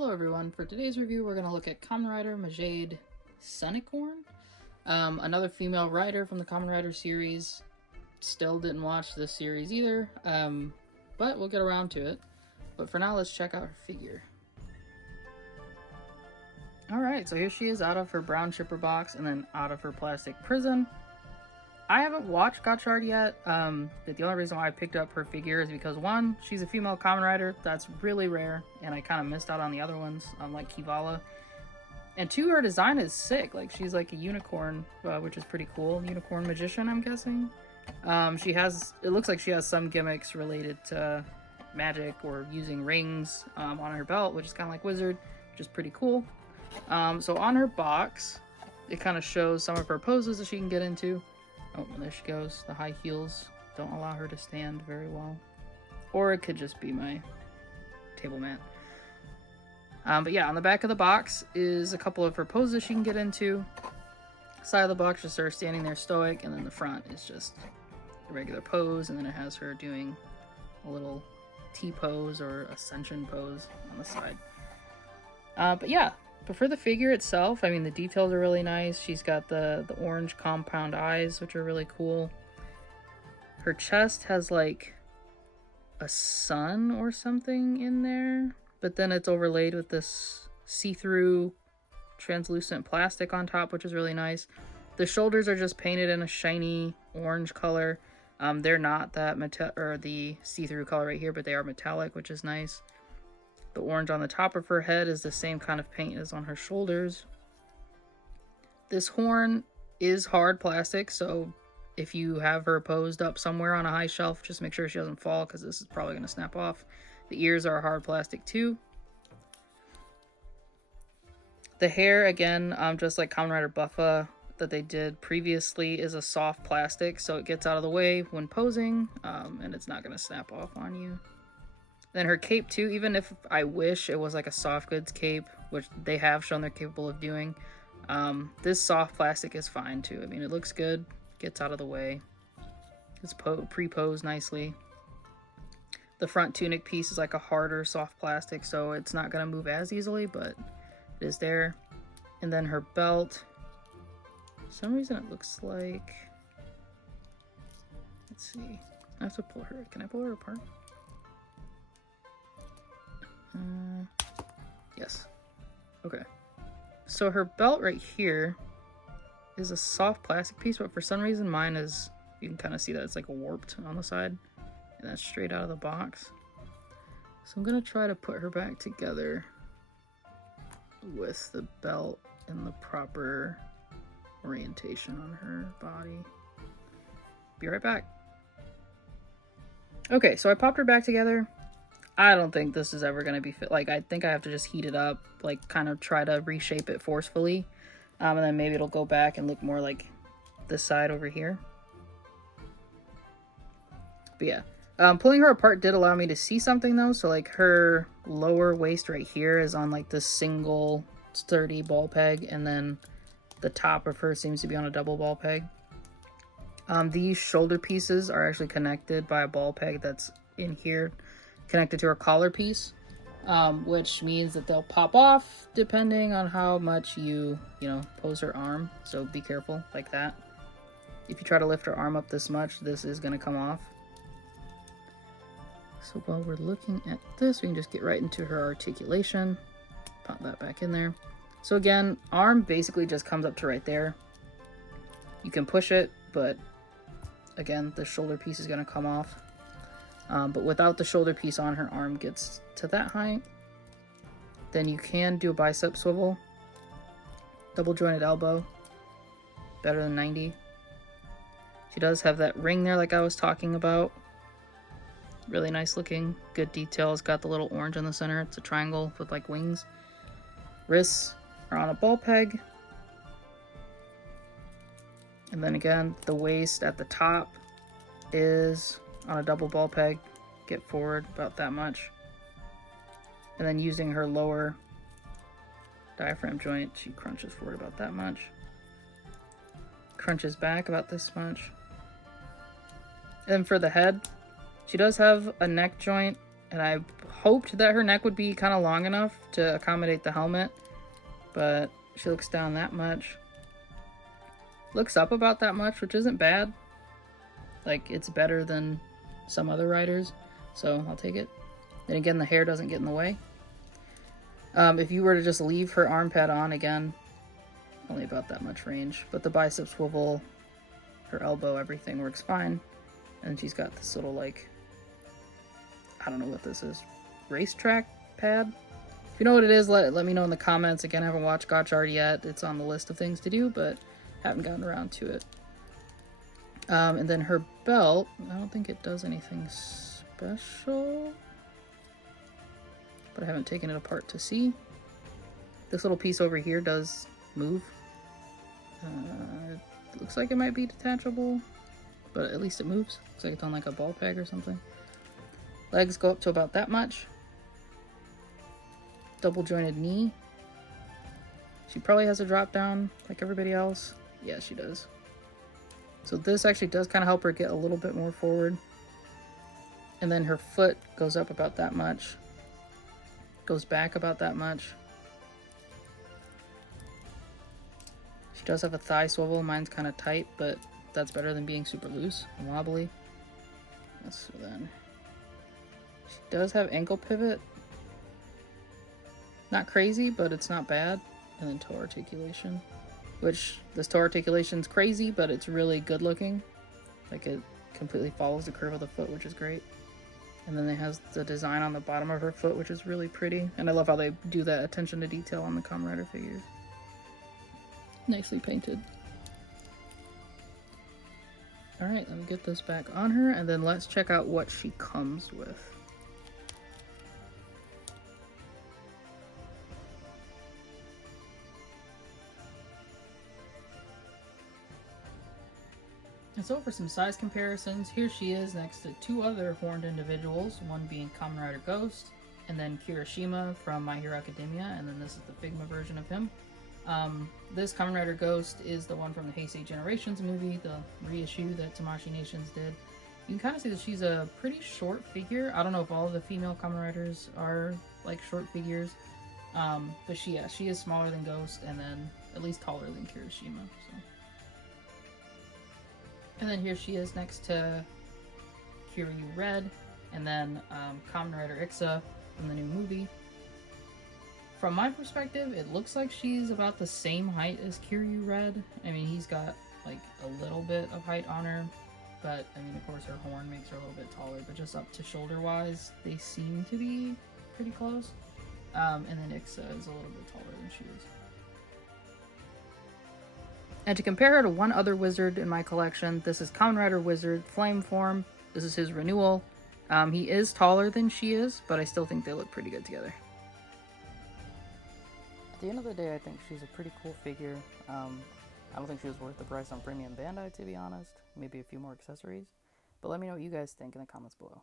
Hello everyone, for today's review we're going to look at Kamen Rider Majade Sununicorn. Another female rider from the Kamen Rider series. Still didn't watch this series either, but we'll get around to it. But for now, let's check out her figure. Alright, so here she is out of her brown shipper box and then out of her plastic prison. I haven't watched Gotchard yet, but the only reason why I picked up her figure is because one, she's a female Kamen Rider, that's really rare, and I kind of missed out on the other ones, like Kivala. And two, her design is sick, like she's like a unicorn, which is pretty cool. Unicorn magician, I'm guessing. It looks like she has some gimmicks related to magic or using rings on her belt, which is kind of like Wizard, which is pretty cool. So on her box, it kind of shows some of her poses that she can get into. Oh, there she goes. The high heels don't allow her to stand very well. Or it could just be my table mat. But yeah, on the back of the box is a couple of her poses she can get into. Side of the box is her standing there stoic, and then the front is just a regular pose, and then it has her doing a little T-pose or ascension pose on the side. But yeah. But for the figure itself, I mean, the details are really nice. She's got the orange compound eyes, which are really cool. Her chest has like a sun or something in there, but then it's overlaid with this see-through translucent plastic on top, which is really nice. The shoulders are just painted in a shiny orange color. They're not that the see-through color right here, but they are metallic, which is nice. The orange on the top of her head is the same kind of paint as on her shoulders. This horn is hard plastic, so if you have her posed up somewhere on a high shelf, just make sure she doesn't fall, because this is probably going to snap off. The ears are hard plastic too. The hair, again, just like Kamen Rider Buffa that they did previously, is a soft plastic, so it gets out of the way when posing, and it's not going to snap off on you. Then her cape too, even if I wish it was like a soft goods cape, which they have shown they're capable of doing, this soft plastic is fine too. I mean, it looks good, gets out of the way. It's pre-posed nicely. The front tunic piece is like a harder soft plastic, so it's not going to move as easily, but it is there. And then her belt, for some reason it looks like, let's see, I have to pull her, can I pull her apart? Yes. Okay. So her belt right here is a soft plastic piece, but for some reason mine is, you can kind of see that it's like warped on the side, and that's straight out of the box. So I'm gonna try to put her back together with the belt in the proper orientation on her body. Be right back. Okay, so I popped her back together. I don't think this is ever going to be fit. Like, I think I have to just heat it up, like, kind of try to reshape it forcefully. And then maybe it'll go back and look more like this side over here. But yeah. Pulling her apart did allow me to see something, though. So, like, her lower waist right here is on, like, this single sturdy ball peg. And then the top of her seems to be on a double ball peg. These shoulder pieces are actually connected by a ball peg that's in here, connected to her collar piece, which means that they'll pop off depending on how much you pose her arm. So be careful like that. If you try to lift her arm up this much, this is going to come off. So while we're looking at this, we can just get right into her articulation. Pop that back in there. So again, arm basically just comes up to right there. You can push it, but again, the shoulder piece is going to come off. But without the shoulder piece on, her arm gets to that height. Then you can do a bicep swivel. Double jointed elbow. Better than 90. She does have that ring there like I was talking about. Really nice looking. Good detail. It's got the little orange in the center. It's a triangle with like wings. Wrists are on a ball peg. And then again, the waist at the top is on a double ball peg. Get forward about that much. And then using her lower diaphragm joint, she crunches forward about that much. Crunches back about this much. And for the head, she does have a neck joint And I hoped that her neck would be kind of long enough to accommodate the helmet, but she looks down that much. Looks up about that much, which isn't bad. Like, it's better than some other riders, so I'll take it. Then again, the hair doesn't get in the way. If you were to just leave her arm pad on, again, only about that much range. But the bicep swivel, her elbow, everything works fine. And she's got this little, like, I don't know what this is, racetrack pad? If you know what it is, let me know in the comments. Again, I haven't watched Gotchard yet. It's on the list of things to do, but haven't gotten around to it. And then her belt, I don't think it does anything special, but I haven't taken it apart to see. This little piece over here does move. It looks like it might be detachable, but at least it moves. Looks like it's on like a ball peg or something. Legs go up to about that much. Double jointed knee. She probably has a drop down like everybody else. Yeah, she does. So this actually does kind of help her get a little bit more forward. And then her foot goes up about that much. Goes back about that much. She does have a thigh swivel. Mine's kind of tight, but that's better than being super loose and wobbly. So then she does have ankle pivot. Not crazy, but it's not bad. And then toe articulation, which this toe articulation's crazy, but it's really good looking. Like, it completely follows the curve of the foot, which is great. And then it has the design on the bottom of her foot, which is really pretty. And I love how they do that attention to detail on the Kamen Rider figures. Nicely painted. Alright, let me get this back on her, and then let's check out what she comes with. And so for some size comparisons, here she is next to two other horned individuals, one being Kamen Rider Ghost, and then Kirishima from My Hero Academia, and then this is the Figma version of him. This Kamen Rider Ghost is the one from the Heisei Generations movie, the reissue that Tamashii Nations did. You can kind of see that she's a pretty short figure. I don't know if all of the female Kamen Riders are like short figures, but she is smaller than Ghost, and then at least taller than Kirishima. So. And then here she is next to Kiryu Red, and then Kamen Rider Ixa from the new movie. From my perspective, it looks like she's about the same height as Kiryu Red. I mean, he's got like a little bit of height on her, but I mean, of course, her horn makes her a little bit taller, but just up to shoulder-wise, they seem to be pretty close. And then Ixa is a little bit taller than she is. And to compare her to one other wizard in my collection, this is Kamen Rider Wizard Flame Form. This is his renewal. He is taller than she is, but I still think they look pretty good together. At the end of the day, I think she's a pretty cool figure. I don't think she was worth the price on Premium Bandai, to be honest. Maybe a few more accessories. But let me know what you guys think in the comments below.